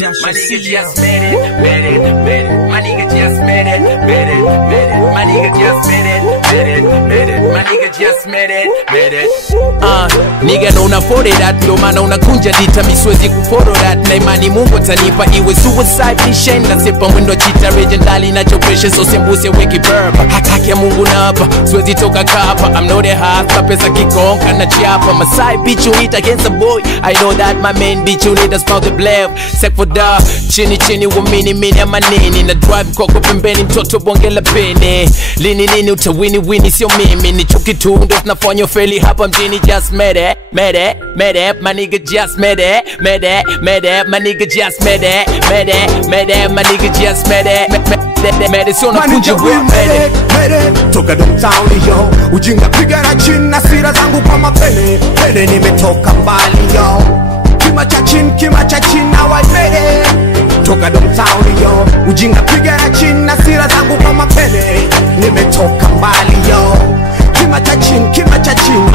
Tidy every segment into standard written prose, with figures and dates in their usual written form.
My nigga just made it. My nigga just made it. My nigga just made it. My nigga just made it. Nigga no unafore that, ndo maana unakunja dita miswezi kuforo that. Na imani Mungu atanipa iwe suicide mission. Nasipa mwendo chita legendary na chopeshe so sembuse weki verb. Hataki ya Mungu napa, swezi toka kapa. I'm not a half, pesa kikonka na chiapa. My side bitch you hit against a boy. I know that my main bitch you need to spout the blab. Sek for da, chini wa mini ya manini. Na drive koko pembeni mtoto bonge la pene. Lini utawini sio mimi. Ni chuki tu ndo tunafanya feli hapa mjini. Just made it, my nigga just made it. My nigga just made it. My nigga just made it. So nakunja made it. Toka downtown yo, ujinga piga na chini na sira zangu kwa mapene. Pene nimetoka mbali yo, kima cha chini now I made it. Toka downtown yo, ujinga piga na chini na sira zangu kwa mapene. Nimetoka mbali yo, kima cha chini.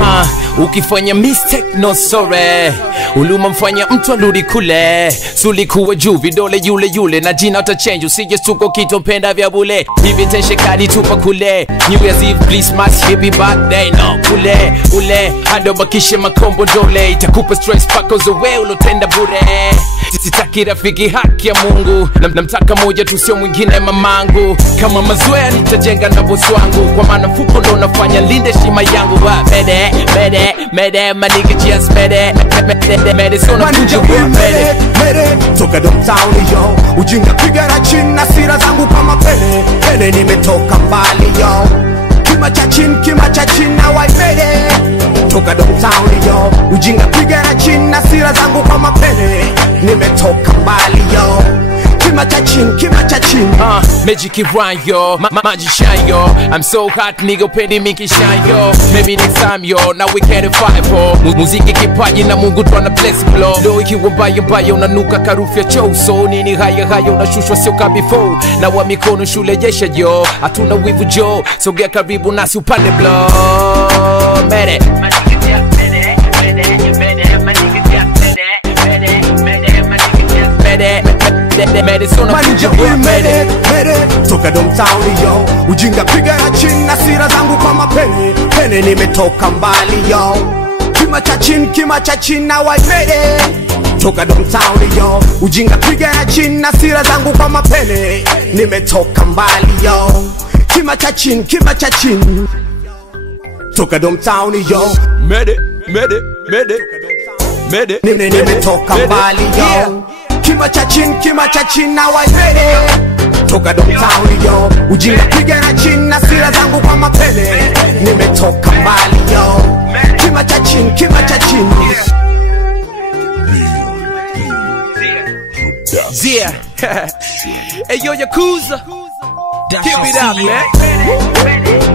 Ukifanya mistake no sorry, uluma mfanya mtu aludi kule. Suli kuwa juu vidole yule na jina utachange. Usije stuko kito penda vya bule. Hivi tenshe kadi tupa kule. New Year's Eve please mass happy birthday no ule hado bakishe makombo dole. Itakupa stress pako zowe ulotenda bure. Sitaki rafiki haki ya Mungu. Namtaka moja tu sio mwingine mamangu. Kama mazoea nitajenga na boss wangu. Kwa maana mfuko ndo nafanya linde shima yangu. Made it, my nigga just made it. So nakunja made it. Toka downtown yo, ujinga piga na chini na sira zangu kama pene. Pene nimetoka mbali yo, kima cha chini now I made it. Toka downtown yo, ujinga piga na chini na sira zangu kama pene. Nimetoka mbali yo, kima cha chini. Magic rhyme yo, magician yo. I'm so hot nigga pendi miki shine yo. Maybe next time yo, now we can't fight for. Muziki kipaji na Mungu twana bless blow. Lo ikiwa mbaya unanuka karufu ya choso. Nini haya unashushwa sio kama before. Na wa mikono shule jesha yo, hatuna wivu jo. Sogea karibu nasi upande blow. Made it. My nigga just made it. My nigga just made it. So nakunja made it. Toka downtown yo, ujinga piga na chini na sira zangu kwa mapene. Pene nimetoka mbali yo, kima cha chini now I made it. Toka downtown yo, ujinga piga na chini na sira zangu kwa mapene. Nimetoka mbali yo, kima cha chini. Toka downtown yo, made it. nimetoka mbali yo, kima cha chini now I made it. Toka downtown yo, ujinga piga na chini na sira zangu kwa mapene. Nimetoka mbali yo, kima cha chini. Yeah. Hey yo Yakuza, keep it up man.